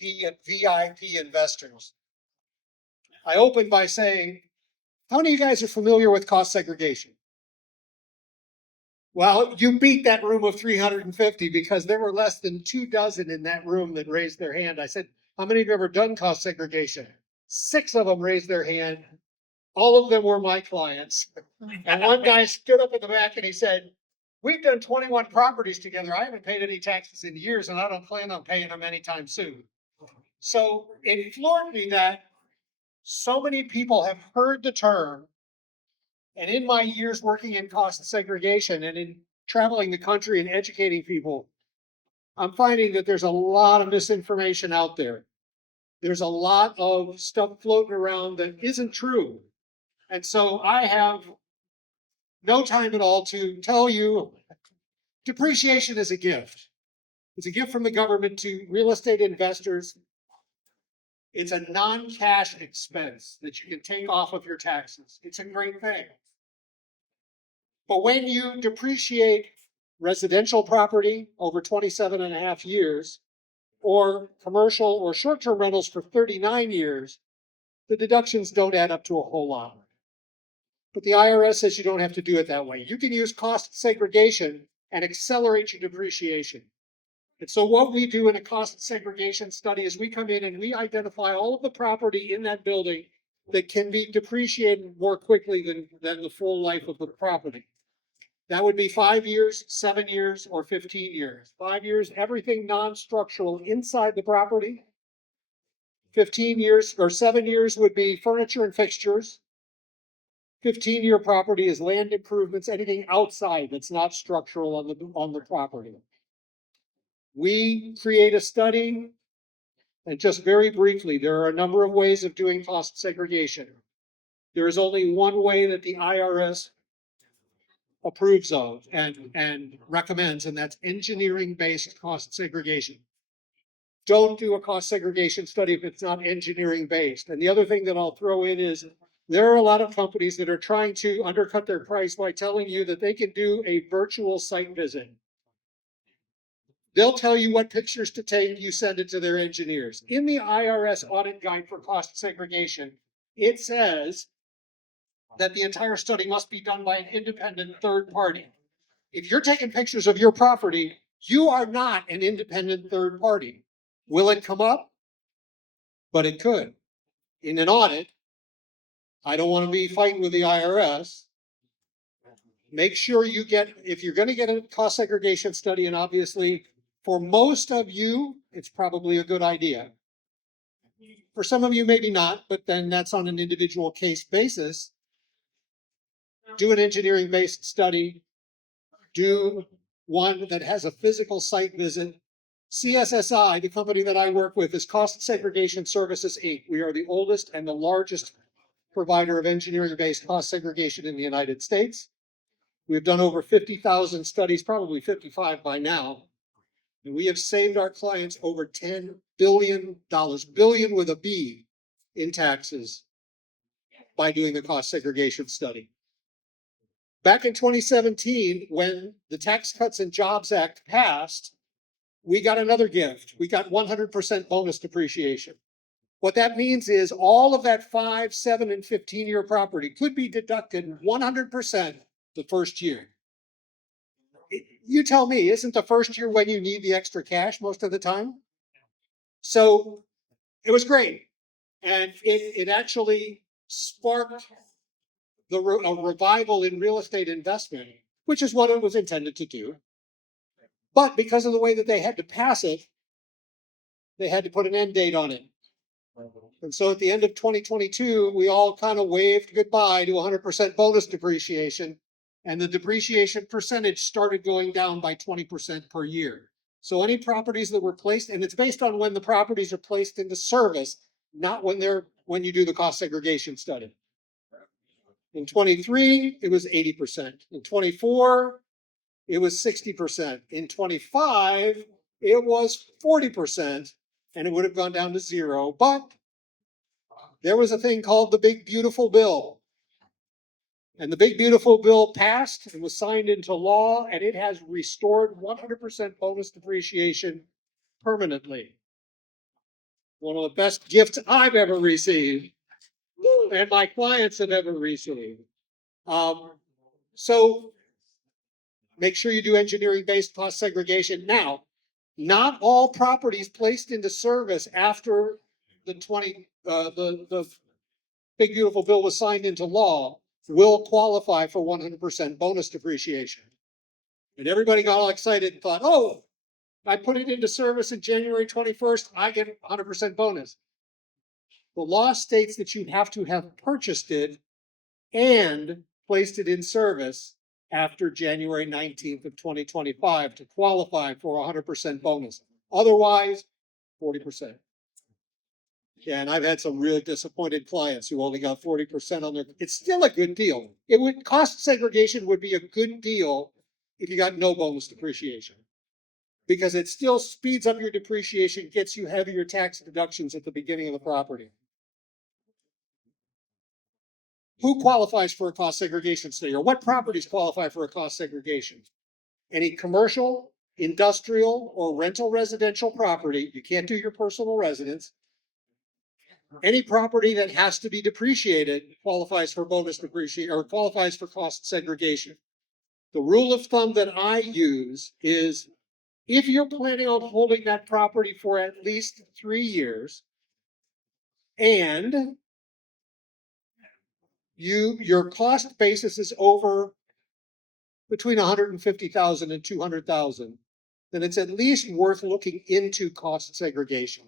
VIP investors. I opened by saying, how many of you guys are familiar with cost segregation? Well, you beat that room of 350 because there were less than 24 in that room that raised their hand. I said, how many of you have ever done cost segregation? 6 of them raised their hand. All of them were my clients. And one guy stood up in the back and he said, we've done 21 properties together. I haven't paid any taxes in years, and I don't plan on paying them anytime soon. So it floored me that so many people have heard the term. And in my years working in cost segregation and in traveling the country and educating people, I'm finding that there's a lot of misinformation out there. There's a lot of stuff floating around that isn't true. And so I have no time at all to tell you depreciation is a gift. It's a gift from the government to real estate investors. It's a non-cash expense that you can take off of your taxes. It's a great thing. But when you depreciate residential property over 27 and a half years, or commercial or short-term rentals for 39 years, the deductions don't add up to a whole lot. But the IRS says you don't have to do it that way. You can use cost segregation and accelerate your depreciation. And so what we do in a cost segregation study is we come in and we identify all of the property in that building that can be depreciated more quickly than the full life of the property. That would be 5 years, 7 years, or 15 years. 5 years, everything non-structural inside the property. 15 years or 7 years would be furniture and fixtures. 15-year property is land improvements, anything outside that's not structural on the property. We create a study, and just very briefly, there are a number of ways of doing cost segregation. There is only one way that the IRS approves of and recommends, and that's engineering-based cost segregation. Don't do a cost segregation study if it's not engineering-based. And the other thing that I'll throw in is there are a lot of companies that are trying to undercut their price by telling you that they can do a virtual site visit. They'll tell you what pictures to take, you send it to their engineers. In the IRS audit guide for cost segregation, it says that the entire study must be done by an independent third party. If you're taking pictures of your property, you are not an independent third party. Will it come up? But it could. In an audit, I don't want to be fighting with the IRS. Make sure you get, if you're going to get a cost segregation study, and obviously for most of you, it's probably a good idea. For some of you, maybe not, but then that's on an individual case basis. Do an engineering-based study. Do one that has a physical site visit. CSSI, the company that I work with, is Cost Segregation Services, Inc. We are the oldest and the largest provider of engineering-based cost segregation in the United States. We've done over 50,000 studies, probably 55 by now. And we have saved our clients over $10 billion, billion with a B, in taxes by doing the cost segregation study. Back in 2017, when the Tax Cuts and Jobs Act passed, we got another gift. We got 100% bonus depreciation. What that means is all of that 5, 7, and 15-year property could be deducted 100% the first year. You tell me, isn't the first year when you need the extra cash most of the time? So it was great. And it actually sparked a revival in real estate investment, which is what it was intended to do. But because of the way that they had to pass it, they had to put an end date on it. And so at the end of 2022, we all kind of waved goodbye to 100% bonus depreciation. And the depreciation percentage started going down by 20% per year. So any properties that were placed, and it's based on when the properties are placed into service, not when you do the cost segregation study. In 23, it was 80%. In 24, it was 60%. In 25, it was 40%, and it would have gone down to 0. But there was a thing called the Big Beautiful Bill. And the Big Beautiful Bill passed and was signed into law, and it has restored 100% bonus depreciation permanently. One of the best gifts I've ever received and my clients have ever received. So make sure you do engineering-based cost segregation. Now, not all properties placed into service after the big beautiful bill was signed into law will qualify for 100% bonus depreciation. And everybody got all excited and thought, oh, I put it into service in January 21st, I get 100% bonus. The law states that you have to have purchased it and placed it in service after January 19th of 2025 to qualify for 100% bonus. Otherwise, 40%. Yeah, and I've had some really disappointed clients who only got 40% on their. It's still a good deal. It would cost segregation would be a good deal if you got no bonus depreciation, because it still speeds up your depreciation, gets you heavier tax deductions at the beginning of the property. Who qualifies for a cost segregation study, or what properties qualify for a cost segregation? Any commercial, industrial, or rental residential property. You can't do your personal residence. Any property that has to be depreciated qualifies for bonus depreciation or qualifies for cost segregation. The rule of thumb that I use is if you're planning on holding that property for at least 3 years and your cost basis is over between 150,000 and 200,000, then it's at least worth looking into cost segregation.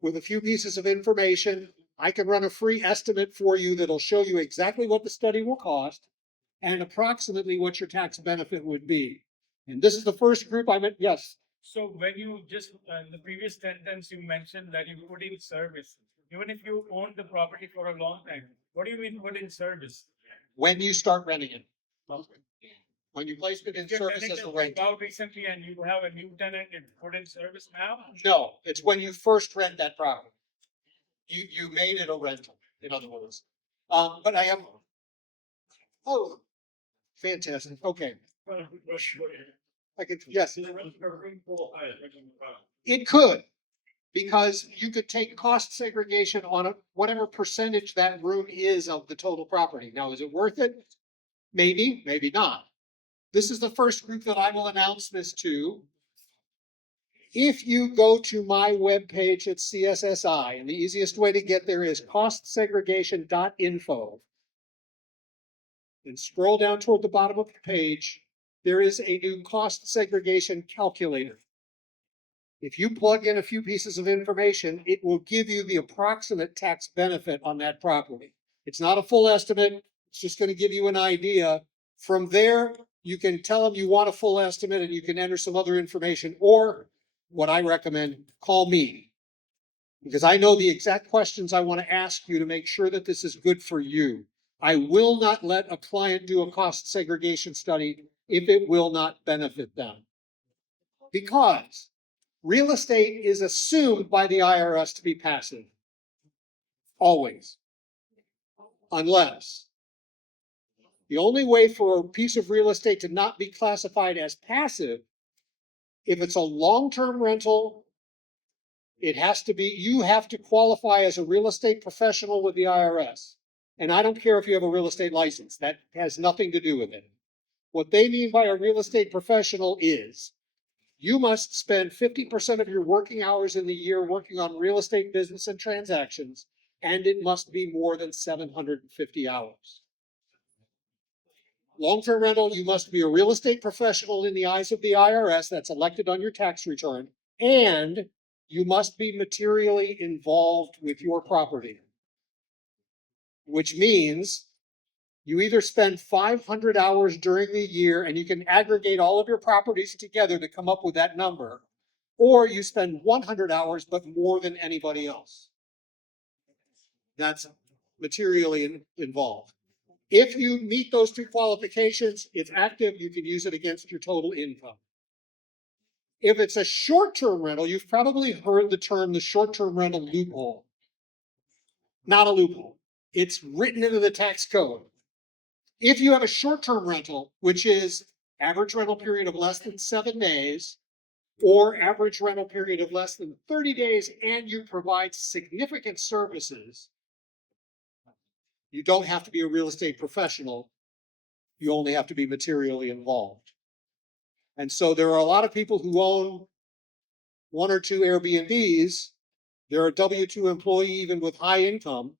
With a few pieces of information, I can run a free estimate for you that'll show you exactly what the study will cost and approximately what your tax benefit would be. And this is the first group I meant. Yes. So when you just, in the previous sentence, you mentioned that you put in service, even if you own the property for a long time, what do you mean put in service? When you start renting it. When you place it in If your service tenant as a has rent. moved out recently and you have a new tenant, it's put in service now? No, it's when you first rent that property. You made it a rental, in other words. But I have. Oh, fantastic. Okay. I could, yes. It could, because you could take cost segregation on whatever percentage that room is of the total property. Now, is it worth it? Maybe, maybe not. This is the first group that I will announce this to. If you go to my webpage at CSSI, and the easiest way to get there is costsegregation.info, and scroll down toward the bottom of the page, there is a new cost segregation calculator. If you plug in a few pieces of information, it will give you the approximate tax benefit on that property. It's not a full estimate. It's just going to give you an idea. From there, you can tell them you want a full estimate and you can enter some other information, or what I recommend, call me, because I know the exact questions I want to ask you to make sure that this is good for you. I will not let a client do a cost segregation study if it will not benefit them. Because real estate is assumed by the IRS to be passive. Always. Unless the only way for a piece of real estate to not be classified as passive, if it's a long-term rental, it has to be, you have to qualify as a real estate professional with the IRS. And I don't care if you have a real estate license, that has nothing to do with it. What they mean by a real estate professional is you must spend 50% of your working hours in the year working on real estate business and transactions, and it must be more than 750 hours. Long-term rental, you must be a real estate professional in the eyes of the IRS that's elected on your tax return, and you must be materially involved with your property, which means you either spend 500 hours during the year, and you can aggregate all of your properties together to come up with that number, or you spend 100 hours, but more than anybody else. That's materially involved. If you meet those two qualifications, it's active, you can use it against your total income. If it's a short-term rental, you've probably heard the term the short-term rental loophole. Not a loophole. It's written into the tax code. If you have a short-term rental, which is average rental period of less than 7 days, or average rental period of less than 30 days, and you provide significant services, you don't have to be a real estate professional. You only have to be materially involved. And so there are a lot of people who own one or two Airbnbs. They're a W-2 employee, even with high income.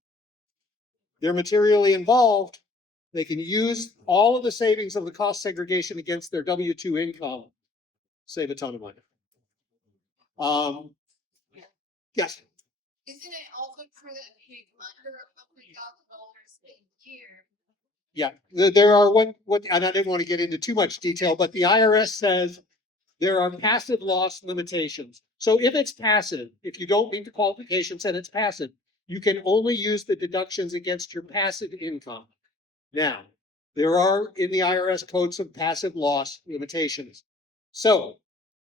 They're materially involved. They can use all of the savings of the cost segregation against their W-2 income, save a ton of money. Yes. Isn't it also true that paying under $100,000 a year? Yeah, there are and I didn't want to get into too much detail, but the IRS says there are passive loss limitations. So if it's passive, if you don't meet the qualifications and it's passive, you can only use the deductions against your passive income. Now, there are in the IRS code some passive loss limitations. So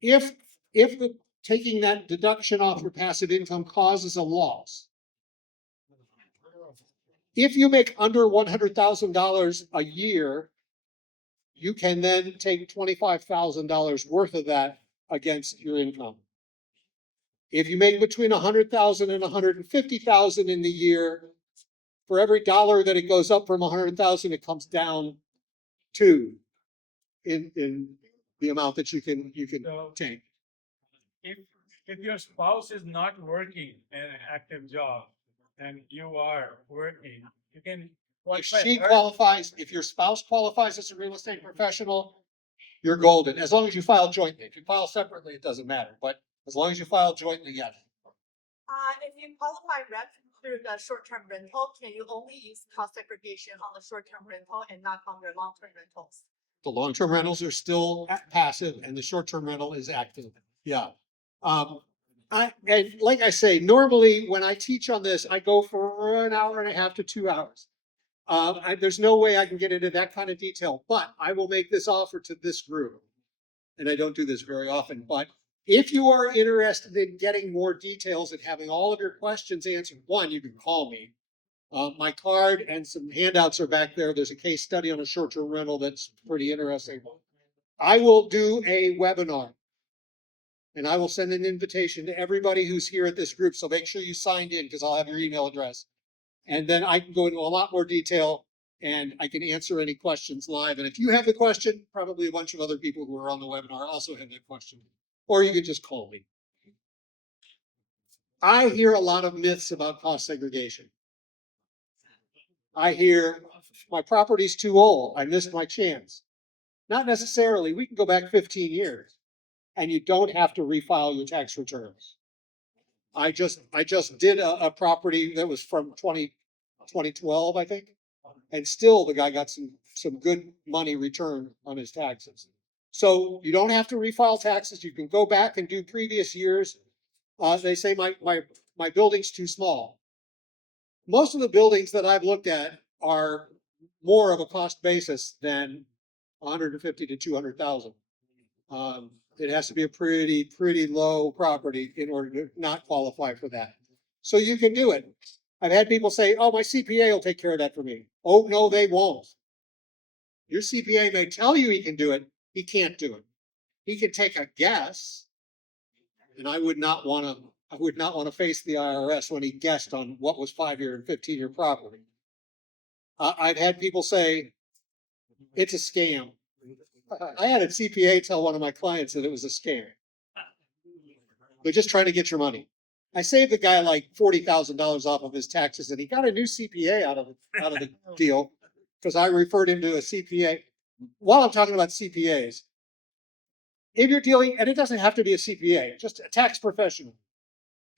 if taking that deduction off your passive income causes a loss, if you make under $100,000 a year, you can then take $25,000 worth of that against your income. If you make between $100,000 and $150,000 in the year, for every dollar that it goes up from $100,000, it comes down to in the amount that you can So take. if your spouse is not working an active job and you are working, you can. If she qualifies, if your spouse qualifies as a real estate professional, you're golden. As long as you file jointly. If you file separately, it doesn't matter. But as long as you file jointly, yes. If you qualify rent through the short-term rental, can you only use cost segregation on the short-term rental and not on your long-term rentals? The long-term rentals are still passive and the short-term rental is active. Yeah. And like I say, normally when I teach on this, I go for an hour and a half to 2 hours. There's no way I can get into that kind of detail, but I will make this offer to this group. And I don't do this very often, but if you are interested in getting more details and having all of your questions answered, one, you can call me. My card and some handouts are back there. There's a case study on a short-term rental that's pretty interesting. I will do a webinar and I will send an invitation to everybody who's here at this group. So make sure you signed in because I'll have your email address. And then I can go into a lot more detail and I can answer any questions live. And if you have the question, probably a bunch of other people who are on the webinar also have that question. Or you can just call me. I hear a lot of myths about cost segregation. I hear my property's too old. I missed my chance. Not necessarily. We can go back 15 years and you don't have to refile your tax returns. I just did a property that was from 2012, I think. And still the guy got some good money returned on his taxes. So you don't have to refile taxes. You can go back and do previous years. They say my building's too small. Most of the buildings that I've looked at are more of a cost basis than 150 to 200,000. It has to be a pretty low property in order to not qualify for that. So you can do it. I've had people say, "Oh, my CPA will take care of that for me." Oh, no, they won't. Your CPA may tell you he can do it. He can't do it. He can take a guess, and I would not want to face the IRS when he guessed on what was 5-year and 15-year property. I've had people say it's a scam. I had a CPA tell one of my clients that it was a scam. They're just trying to get your money. I saved the guy like $40,000 off of his taxes, and he got a new CPA out of the deal because I referred him to a CPA. While I'm talking about CPAs, if you're dealing, and it doesn't have to be a CPA, just a tax professional,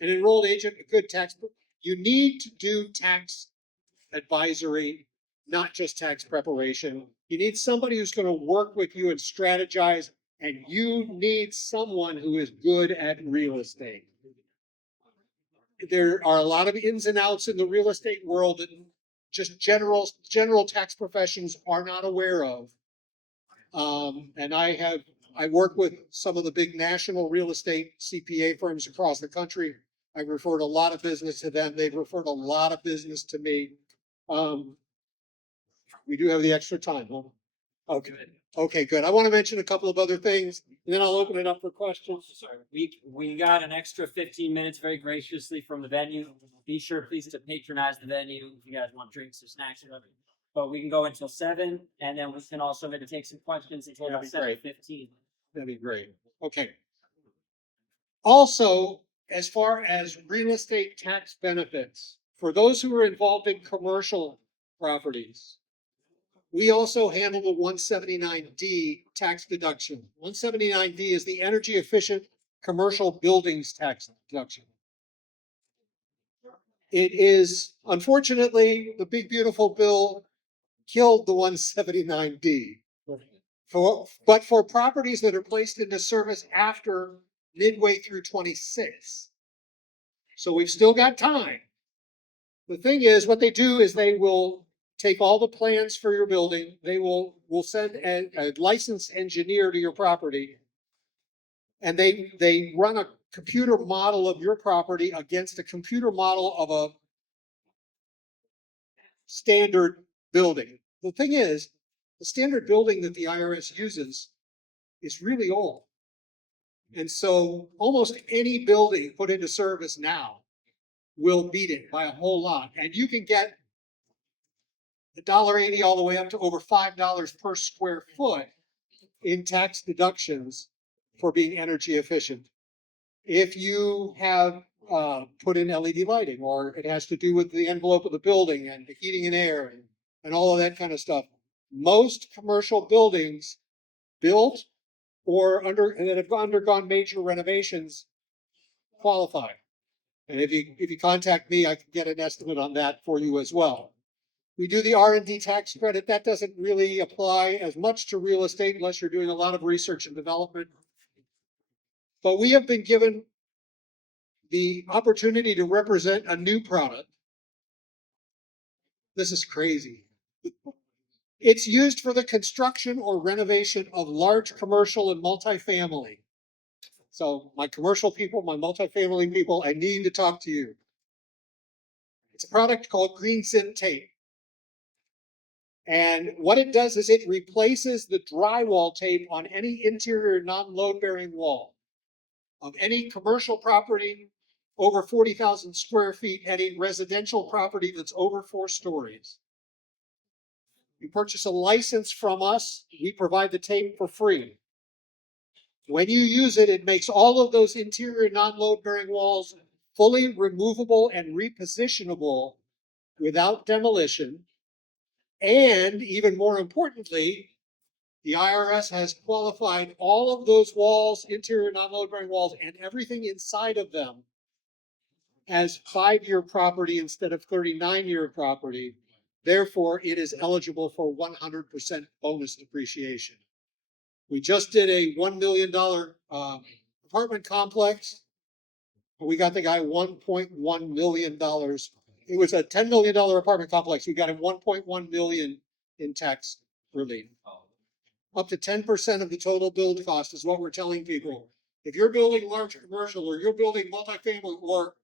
an enrolled agent, a good tax, you need to do tax advisory, not just tax preparation. You need somebody who's going to work with you and strategize, and you need someone who is good at real estate. There are a lot of ins and outs in the real estate world that just general tax professions are not aware of. And I work with some of the big national real estate CPA firms across the country. I've referred a lot of business to them. They've referred a lot of business to me. We do have the extra time, huh? Okay. Okay, good. I want to mention a couple of other things, and then I'll open it up for questions. Sorry, we got an extra 15 minutes very graciously from the venue. Be sure, please, to patronize the venue if you guys want drinks or snacks or whatever. But we can go until 7, and then we can also maybe take some questions until That'd about be great. 7:15. That'd be great. Okay. Also, as far as real estate tax benefits, for those who are involved in commercial properties, we also handle the 179D tax deduction. 179D is the energy efficient commercial buildings tax deduction. It is, unfortunately, the big beautiful bill killed the 179D. But for properties that are placed into service after midway through 26. So we've still got time. The thing is, what they do is they will take all the plans for your building. They will send a licensed engineer to your property. And they run a computer model of your property against a computer model of a standard building. The thing is, the standard building that the IRS uses is really old. And so almost any building put into service now will beat it by a whole lot. And you can get $1.80 all the way up to over $5 per square foot in tax deductions for being energy efficient. If you have put in LED lighting, or it has to do with the envelope of the building and the heating and air and all of that kind of stuff. Most commercial buildings built or that have undergone major renovations qualify. And if you contact me, I can get an estimate on that for you as well. We do the R&D tax credit. That doesn't really apply as much to real estate unless you're doing a lot of research and development. But we have been given the opportunity to represent a new product. This is crazy. It's used for the construction or renovation of large commercial and multifamily. So my commercial people, my multifamily people, I need to talk to you. It's a product called Green Zip Tape. And what it does is it replaces the drywall tape on any interior non-load bearing wall of any commercial property over 40,000 square feet, any residential property that's over 4 stories. You purchase a license from us, we provide the tape for free. When you use it, it makes all of those interior non-load bearing walls fully removable and repositionable without demolition. And even more importantly, the IRS has qualified all of those walls, interior non-load bearing walls, and everything inside of them as 5-year property instead of 39-year property. Therefore, it is eligible for 100% bonus depreciation. We just did a $1 million apartment complex. We got the guy $1.1 million. It was a $10 million apartment complex. We got him $1.1 million in tax relief. Up to 10% of the total build cost is what we're telling people. If you're building large commercial or you're building multifamily or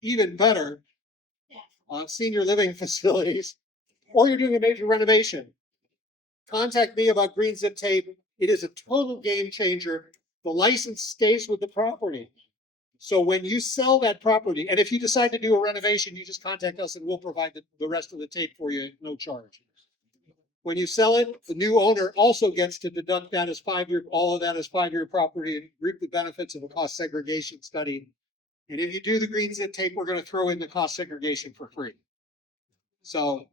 even better, senior living facilities, or you're doing a major renovation, contact me about Green Zip Tape. It is a total game changer. The license stays with the property. So when you sell that property, and if you decide to do a renovation, you just contact us and we'll provide the rest of the tape for you at no charge. When you sell it, the new owner also gets to deduct that as 5-year, all of that as 5-year property and reap the benefits of a cost segregation study. And if you do the Green Zip Tape, we're going to throw in the cost segregation for free. So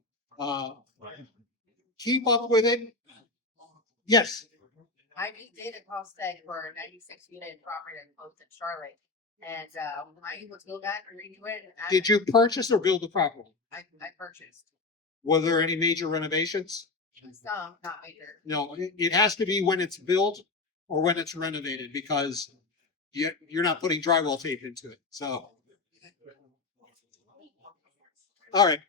keep up with it. Yes. I just did a cost tag for a 96 unit property in close to Charlotte. And when I was go back and redo it. Did you purchase or build the property? I purchased Were there any major renovations? some, not major. No, it has to be when it's built or when it's renovated because you're not putting drywall tape into it. So, all right.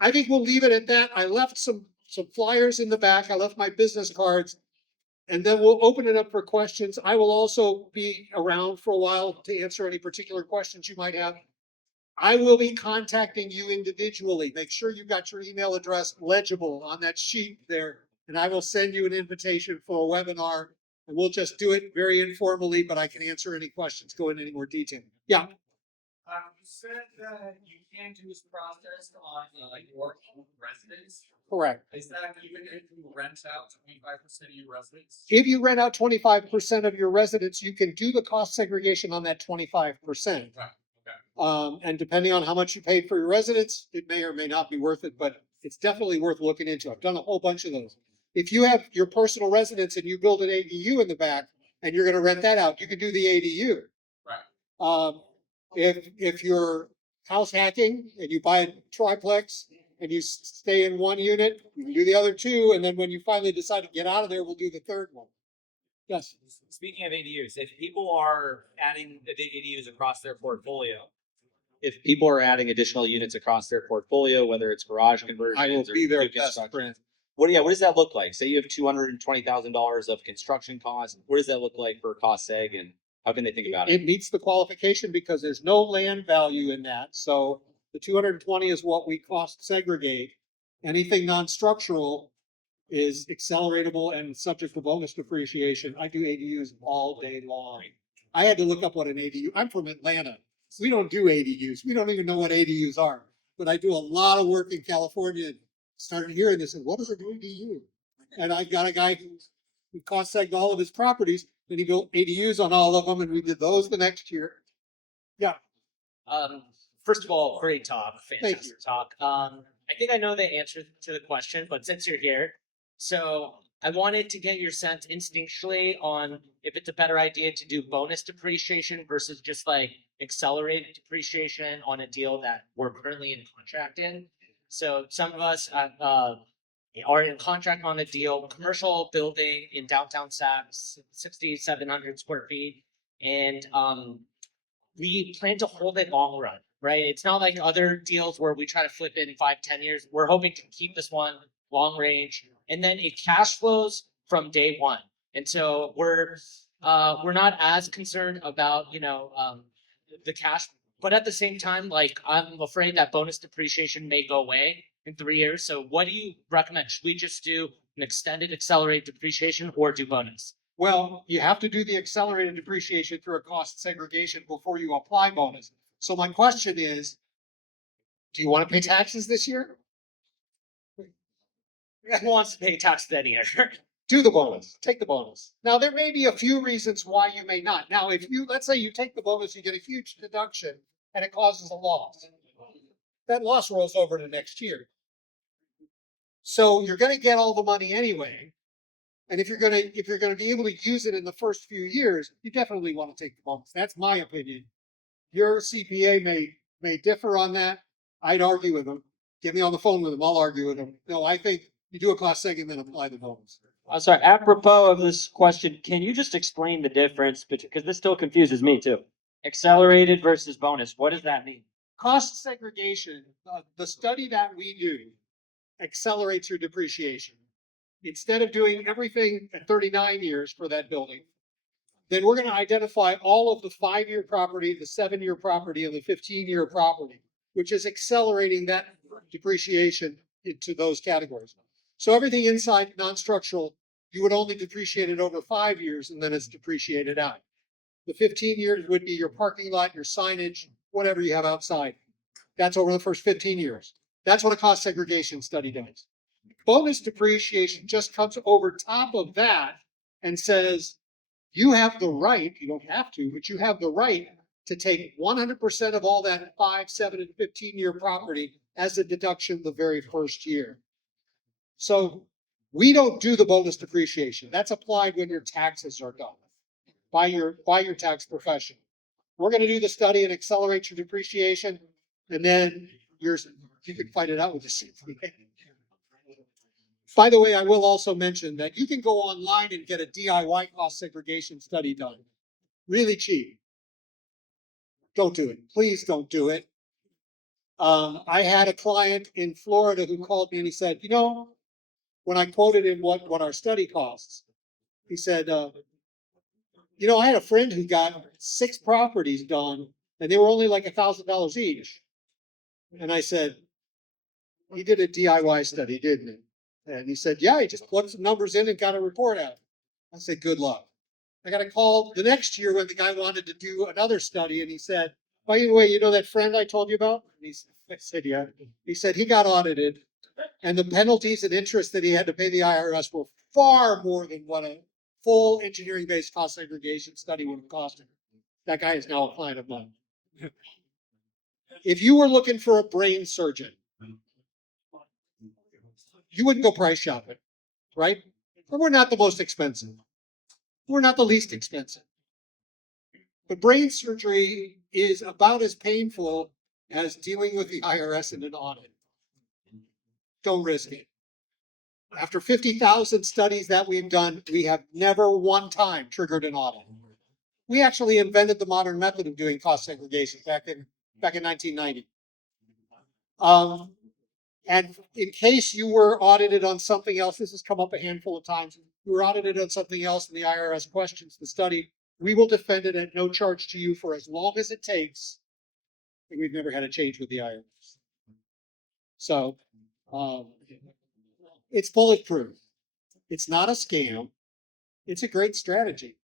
I think we'll leave it at that. I left some flyers in the back. I left my business cards, and then we'll open it up for questions. I will also be around for a while to answer any particular questions you might have. I will be contacting you individually. Make sure you've got your email address legible on that sheet there and I will send you an invitation for a webinar. And we'll just do it very informally, but I can answer any questions, go into any more detail. Yeah, You said that you can't do this process on your own residence. correct. Is that even if you rent out 25% of your residence? If you rent out 25% of your residence, you can do the cost segregation on that 25%. Right, okay. And depending on how much you paid for your residence, it may or may not be worth it, but it's definitely worth looking into. I've done a whole bunch of those. If you have your personal residence and you build an ADU in the back and you're gonna rent that out, you can do the ADU. Right. If you're house hacking and you buy a triplex and you stay in one unit, you can do the other two, and then when you finally decide to get out of there, we'll do the third one. Yes, Speaking of ADUs, if people are adding ADUs across their portfolio, if people are adding additional units across their portfolio, whether it's garage conversions I will or be their new best construction, friend. what does that look like? Say you have $220,000 of construction costs. What does that look like for cost seg, and how can they think about it? It meets the qualification because there's no land value in that, so the 220 is what we cost segregate. Anything non-structural is acceleratable and subject to bonus depreciation. I do ADUs all day long. I had to look up what an ADU, I'm from Atlanta, so we don't do ADUs. We don't even know what ADUs are. But I do a lot of work in California, started hearing this, and what is an ADU? And I got a guy who cost segged all of his properties, and he built ADUs on all of them, and we did those the next year. Yeah, First of all, great talk, you. fantastic talk. I think I know the answer to the question, but since you're here, so I wanted to get your sense instinctually on if it's a better idea to do bonus depreciation versus just like accelerated depreciation on a deal that we're currently in contract in. So some of us are in contract on a deal, commercial building in downtown Saks, 6,700 square feet, and we plan to hold it long run, right? It's not like other deals where we try to flip it in 5, 10 years. We're hoping to keep this one long range, and then it cash flows from day one. And so we're not as concerned about the cash, but at the same time, like I'm afraid that bonus depreciation may go away in 3 years. So what do you recommend? Should we just do an extended accelerated depreciation or do bonus? Well, you have to do the accelerated depreciation through a cost segregation before you apply bonus. So my question is, do you want to pay taxes this year? Who wants to pay taxes any year? Do the bonus, take the bonus. Now, there may be a few reasons why you may not. Now, if you, let's say you take the bonus, you get a huge deduction and it causes a loss. That loss rolls over to next year. So you're gonna get all the money anyway. And if you're gonna be able to use it in the first few years, you definitely want to take the bonus. That's my opinion. Your CPA may differ on that. I'd argue with them. Get me on the phone with them, I'll argue with them. No, I think you do a cost seg and then apply the bonus. I'm sorry, apropos of this question, can you just explain the difference? Because this still confuses me too. Accelerated versus bonus, what does that mean? Cost segregation, the study that we do accelerates your depreciation. Instead of doing everything at 39 years for that building, then we're going to identify all of the 5-year property, the 7-year property, and the 15-year property, which is accelerating that depreciation into those categories. So everything inside non-structural, you would only depreciate it over 5 years and then it's depreciated out. The 15 years would be your parking lot, your signage, whatever you have outside. That's over the first 15 years. That's what a cost segregation study does. Bonus depreciation just comes over top of that and says, you have the right, you don't have to, but you have the right to take 100% of all that 5, 7, and 15-year property as a deduction the very first year. So we don't do the bonus depreciation. That's applied when your taxes are done by your tax professional. We're going to do the study and accelerate your depreciation, and then you can fight it out with the CPA. By the way, I will also mention that you can go online and get a DIY cost segregation study done. Really cheap. Don't do it. Please don't do it. I had a client in Florida who called me and he said, when I quoted him what our study costs, he said, I had a friend who got 6 properties done and they were only like $1,000 each. And I said, he did a DIY study, didn't he? And he said, yeah, he just plugged some numbers in and got a report out. I said, good luck. I got a call the next year when the guy wanted to do another study and he said, by the way, you know that friend I told you about? I said, yeah. He said he got audited and the penalties and interest that he had to pay the IRS were far more than what a full engineering-based cost segregation study would have cost him. That guy is now a client of mine. If you were looking for a brain surgeon, you wouldn't go price shopping, right? But we're not the most expensive. We're not the least expensive. But brain surgery is about as painful as dealing with the IRS in an audit. Don't risk it. After 50,000 studies that we've done, we have never one time triggered an audit. We actually invented the modern method of doing cost segregation back in 1990. And in case you were audited on something else, this has come up a handful of times. You were audited on something else and the IRS questions the study. We will defend it at no charge to you for as long as it takes. And we've never had a change with the IRS. So it's bulletproof. It's not a scam. It's a great strategy.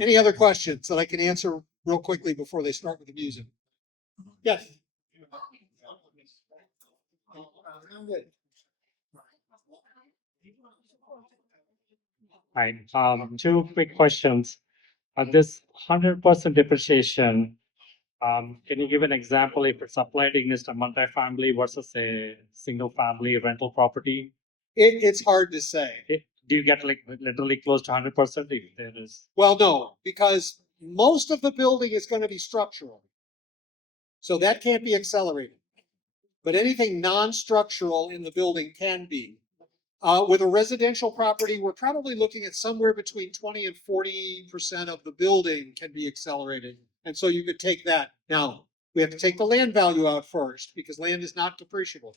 Any other questions that I can answer real quickly before they start with the music? Yes. Right. Two quick questions. This 100% depreciation, can you give an example if it's applied against a multifamily versus a single family rental property? It's hard to say. Do you get like literally close to 100% if there is? Well, no, because most of the building is going to be structural. So that can't be accelerated. But anything non-structural in the building can be. With a residential property, we're probably looking at somewhere between 20 and 40% of the building can be accelerated. And so you could take that. Now, we have to take the land value out first because land is not depreciable.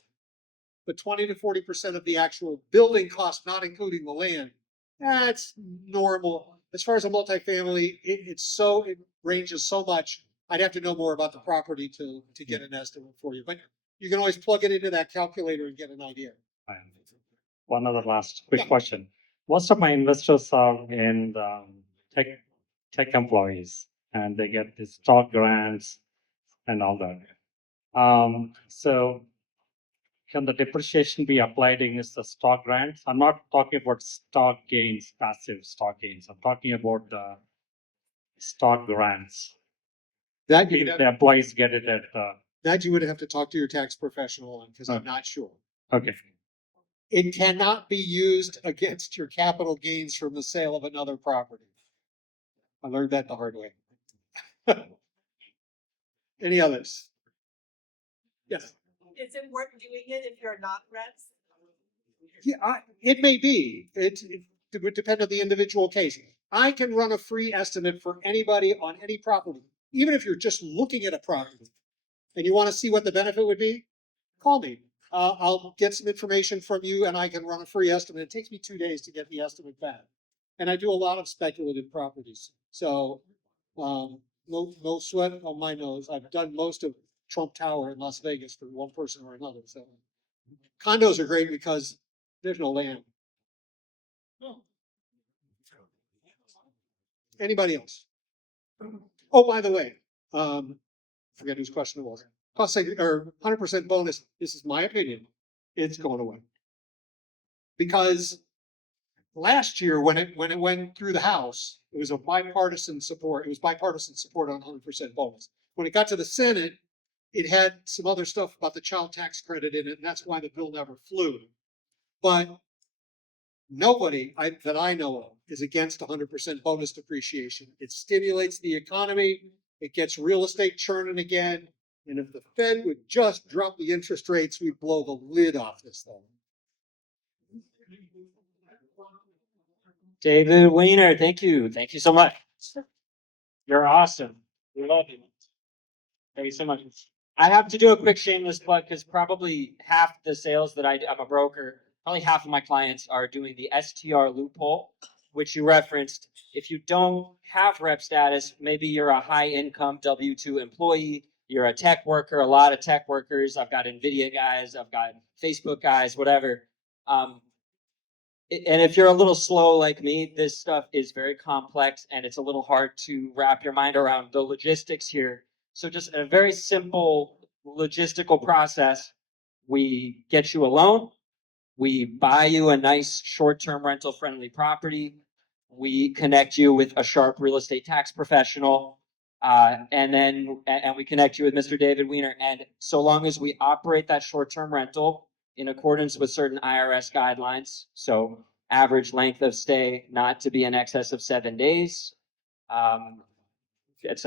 But 20 to 40% of the actual building cost, not including the land, that's normal. As far as a multifamily, it ranges so much. I'd have to know more about the property to get an estimate for you. But you can always plug it into that calculator and get an idea. One other last quick Yeah. question. Most of my investors are in tech employees and they get these stock grants and all that. So can the depreciation be applied against the stock grants? I'm not talking about stock gains, passive stock gains. I'm talking about the stock grants. That If the employees get it at, that you would have to talk to your tax professional on because I'm not sure. okay. It cannot be used against your capital gains from the sale of another property. I learned that the hard way. Any others? Yes. Is it worth doing it if you're not rents? Yeah, it may be. It would depend on the individual case. I can run a free estimate for anybody on any property, even if you're just looking at a property and you want to see what the benefit would be. Call me. I'll get some information from you and I can run a free estimate. It takes me 2 days to get the estimate back. And I do a lot of speculative properties. So no sweat on my nose. I've done most of Trump Tower in Las Vegas for one person or another. So condos are great because there's no land. Anybody else? Oh, by the way, forget whose question it was. Cost or 100% bonus. This is my opinion. It's going away because last year when it went through the House, it was a bipartisan support. It was bipartisan support on 100% bonus. When it got to the Senate, it had some other stuff about the child tax credit in it, and that's why the bill never flew. But nobody that I know of is against 100% bonus depreciation. It stimulates the economy. It gets real estate churning again. And if the Fed would just drop the interest rates, we'd blow the lid off this thing. David Wiener, thank you. Thank you so much. You're awesome. We love you. Thank you so much. I have to do a quick shameless plug because probably half the sales that I'm a broker, probably half of my clients are doing the STR loophole, which you referenced. If you don't have rep status, maybe you're a high income W-2 employee, you're a tech worker, a lot of tech workers. I've got NVIDIA guys, I've got Facebook guys, whatever. And if you're a little slow like me, this stuff is very complex and it's a little hard to wrap your mind around the logistics here. So just a very simple logistical process. We get you a loan. We buy you a nice short-term rental friendly property. We connect you with a sharp real estate tax professional. And we connect you with Mr. David Wiener. And so long as we operate that short-term rental in accordance with certain IRS guidelines, so average length of stay not to be in excess of 7 days. It's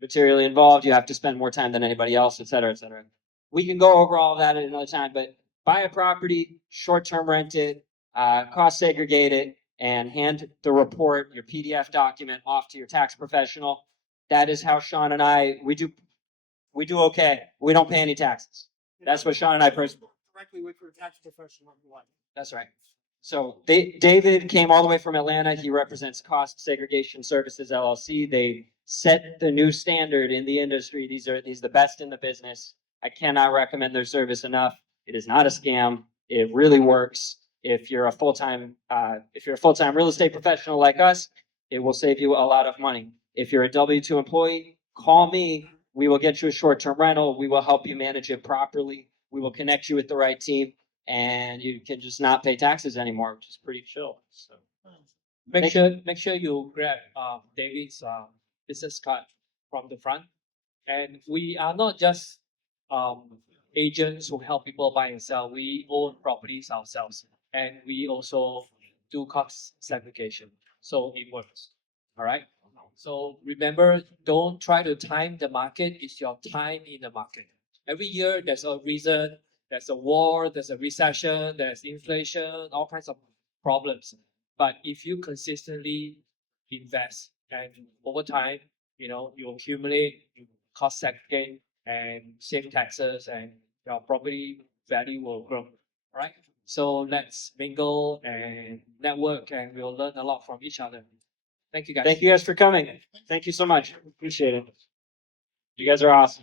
materially involved. You have to spend more time than anybody else, et cetera, et cetera. We can go over all of that at another time, but buy a property, short-term rent it, cost segregate it, and hand the report, your PDF document, off to your tax professional. That is how Sean and I, we do okay. We don't pay any taxes. That's what Sean and I personally. Directly with your tax professional. That's right. So David came all the way from Atlanta. He represents Cost Segregation Services LLC. They set the new standard in the industry. These are the best in the business. I cannot recommend their service enough. It is not a scam. It really works. If you're a full-time real estate professional like us, it will save you a lot of money. If you're a W-2 employee, call me. We will get you a short-term rental. We will help you manage it properly. We will connect you with the right team, and you can just not pay taxes anymore, which is pretty chill. So Make sure you grab David's business card from the front. And we are not just agents who help people buy and sell. We own properties ourselves, and we also do cost segregation. So it works. All right. So remember, don't try to time the market. It's your time in the market. Every year there's a reason. There's a war. There's a recession. There's inflation. All kinds of problems. But if you consistently invest and over time, you accumulate, you cost segregate and save taxes, and your property value will grow. All right. So let's mingle and network, and we'll learn a lot from each other. Thank you guys. thank you guys for coming. Thank you so much. Appreciate it. You guys are awesome.